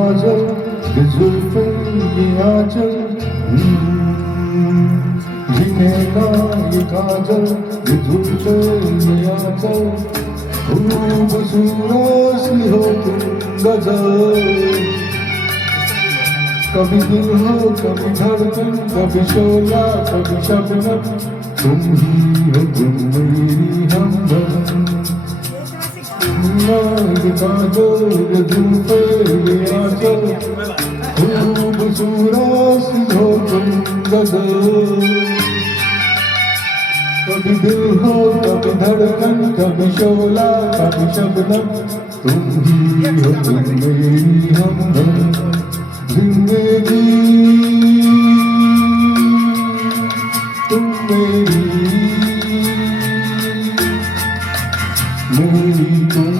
काजल ये जुल्फे ये आंचल झिनेगा ये काजल ये जुल्फे ये आंचल खूबसूरत सी हो तुम गजल कभी दिल हो कभी धड़कन कभी शोला कभी शबनम तुम ही हो तुम मेरी हमदम ये काजल ये जुल्फे ये आंचल खूबसूरत सी हो तुम गजल कभी दिल हो कभी धड़कन कभी शोला कभी शबनम तुम ही हो तुम मेरी हमदम जिंदगी तुम मेरी तुम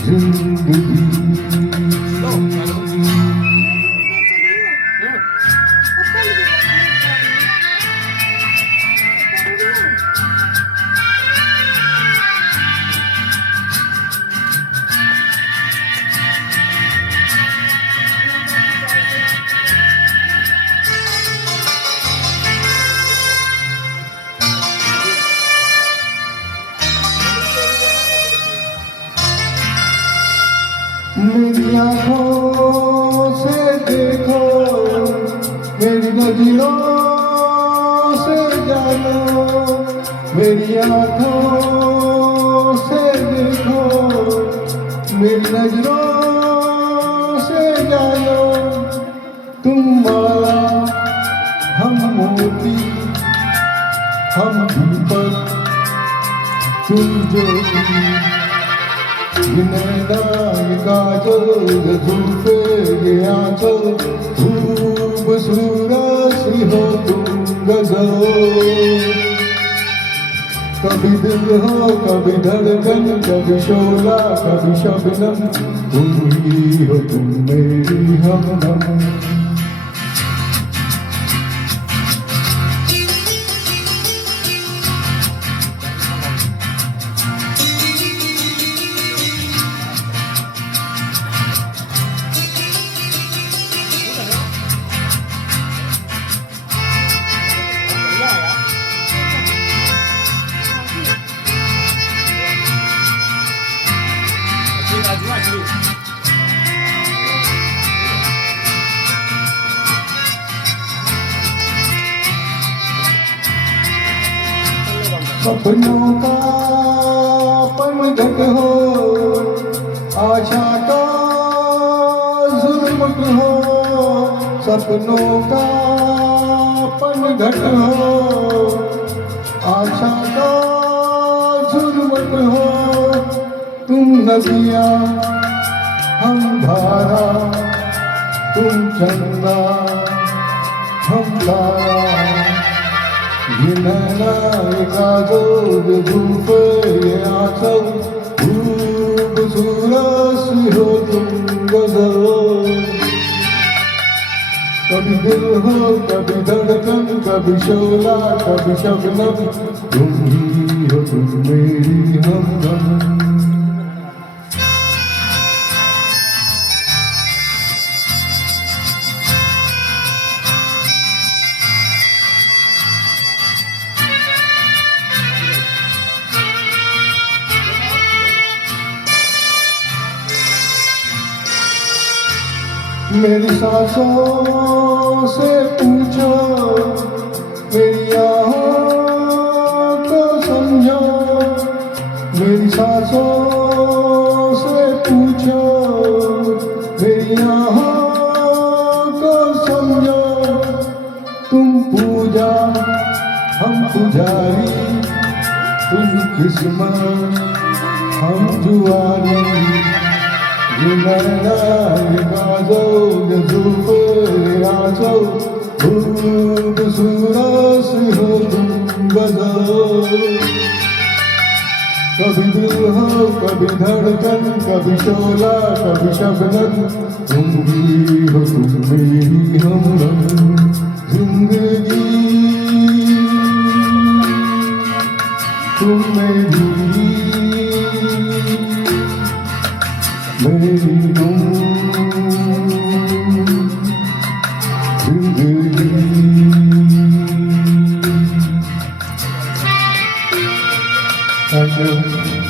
जिंदगी मेरी आँखों से देखो मेरी नजरों से जानो मेरी आँखों से देखो मेरी नजरों से जानो तुम माला हम मोती हम दीपक तुम ज्योति ये नैना ये काजल ये जुल्फे ये आंचल खूबसूरत सी हो तुम गजल कभी दिल हो कभी धड़कन कभी शोला कभी शबनम तुम ही हो तुम मेरी हमदम सपनों का पनघट हो आशा का जुल्मत हो सपनों का पनघट हो आशा का जुल्मत हो तुम नदियाँ हम धारा तुम चंदा हम तारा ये नैना ये काजल ये जुल्फे ये आंचल खूबसूरत सी हो तुम गजल कभी दिल हो कभी धड़कन कभी शोला कभी शबनम तुम ही हो तुम मेरी हमदम मेरी सांसों से पूछो मेरी आहों को समझो मेरी सांसों से पूछो मेरी आहों को समझो तुम पूजा हम पुजारी तुम किस्मत हम जुआरी ये नैना ये काजल ये जुल्फे ये आंचल खूबसूरत सी हो तुम गजल कभी दिल हो कभी धड़कन कभी शोला कभी शबनम तुम ही हो तुम मेरी हमदम जिंदगी तुम मेरी मेरी हो जिंदगी। Thank you.